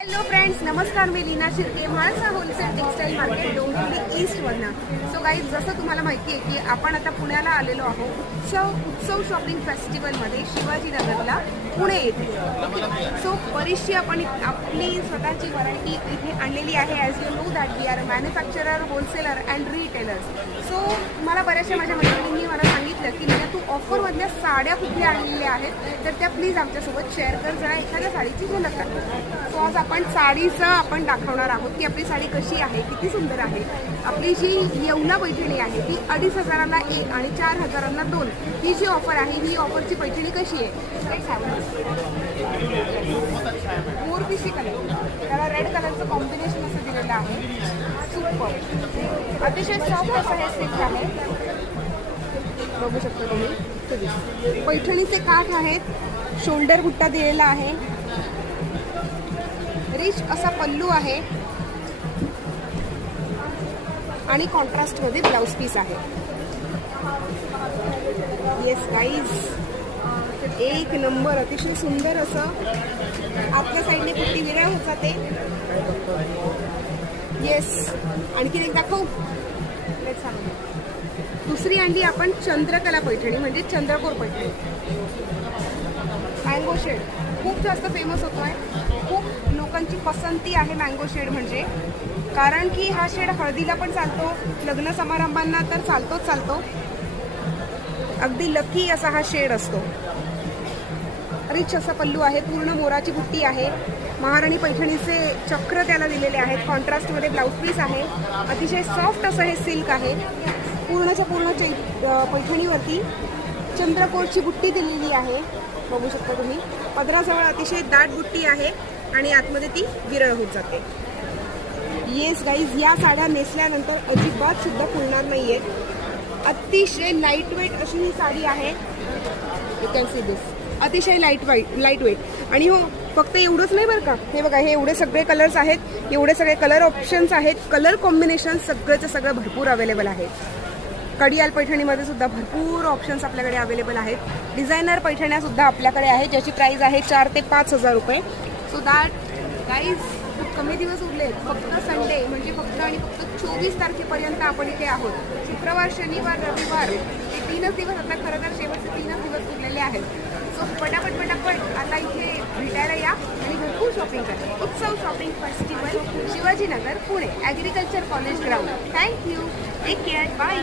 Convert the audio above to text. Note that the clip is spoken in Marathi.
हॅलो फ्रेंड्स, नमस्कार. मी Leena Shirke, Maharashtra wholesale textile market Dombivli ईस्टवरनं. सो गाईज, जसं तुम्हाला माहिती आहे की आपण आता पुण्याला आलेलो आहोत उत्सव शॉपिंग फेस्टिवलमध्ये शिवाजीनगरला पुणे येथे. सो बरीचशी आपण आपली स्वतःची व्हरायटी इथे आणलेली आहे. As you know that we are manufacturer, wholesaler and retailers. So मला बऱ्याचशा माझ्या मैत्रिणींनी मला सांगितलं की लीना, तू ऑफरमधल्या साड्या कुठल्या आणलेल्या आहेत तर त्या प्लीज आमच्यासोबत शेअर कर, जरा एखाद्या साडीची झलक टाक. सो आज आपण साडीचं आपण दाखवणार आहोत की आपली साडी कशी आहे, किती सुंदर आहे. आपली जी येवला पैठणी आहे ती 2,500ला 1 आणि 4,000ला 2 ही जी ऑफर आहे, ही ऑफरची पैठणी कशी आहे. मोरपिशी कलर, त्याला रेड कलरचं कॉम्बिनेशन असं दिलेलं आहे. सुपर, अतिशय सॉफ्ट असं हे सिल्क आहे. बघू शकता तुम्ही. पैठणीचे काठ आहेत, शोल्डर बुट्टा दिलेला आहे, रिच असा पल्लू आहे आणि कॉन्ट्रास्टमध्ये ब्लाउज पीस आहे. येस गाईज, एक नंबर, अतिशय सुंदर असं. आपल्या साईडने कुठली विरळ होत जाते. येस, आणखी एक दाखवू. दुसरी आणली आपण चंद्रकला पैठणी, म्हणजे चंद्रकोर पैठणी. मँगो शेड खूप जास्त फेमस होतोय, खूप लोकांची पसंती आहे मँगो शेड म्हणजे. कारण की हा शेड हळदीला पण चालतो, लग्न समारंभांना तर चालतो. अगदी लकी असा हा शेड असतो. रिच असा पल्लू आहे, पूर्ण मोराची बुट्टी आहे, महाराणी पैठणीचे चक्र त्याला दिलेले आहेत, कॉन्ट्रास्टमध्ये ब्लाउज पीस आहे. अतिशय सॉफ्ट असं हे सिल्क आहे. पूर्णच्या पूर्ण पैठणीवरती चंद्रकोरची बुट्टी दिलेली आहे. बघू शकता तुम्ही. पदराजवळ अतिशय दाट बुट्टी आहे आणि आतमध्ये ती विरळ होत जाते. येस गाईज, या साड्या नेसल्यानंतर अजिबात सुद्धा फुलणार नाहीये. अतिशय लाईट वेट अशी ही साडी आहे. You can see this. अतिशय लाईट वेट. आणि हो, फक्त एवढंच नाही बरं का. हे बघा, हे एवढे सगळे कलर्स आहेत, एवढे सगळे कलर ऑप्शन्स आहेत, कलर कॉम्बिनेशन सगळंचं सगळं भरपूर अवेलेबल आहे. कडियाल पैठणीमध्ये सुद्धा भरपूर ऑप्शन्स आपल्याकडे अवेलेबल आहेत. डिझायनर पैठण्या सुद्धा आपल्याकडे आहेत, ज्याची प्राईस आहे 4,000 ते 5,000 रुपये. सो दॅट गाईज, खूप कमी दिवस उरले, फक्त संडे म्हणजे फक्त आणि फक्त 24 तारखेपर्यंत आपण इथे आहोत. शुक्रवार, शनिवार, रविवार हे 3च दिवस, आता खरं तर शेवटचे 3च दिवस उरलेले आहेत. सो पटापट आता इथे भेटायला या आणि भरपूर शॉपिंग करा. Utsav shopping festival, Shivajinagar, Pune, agriculture college ground. Thank you, take care, bye.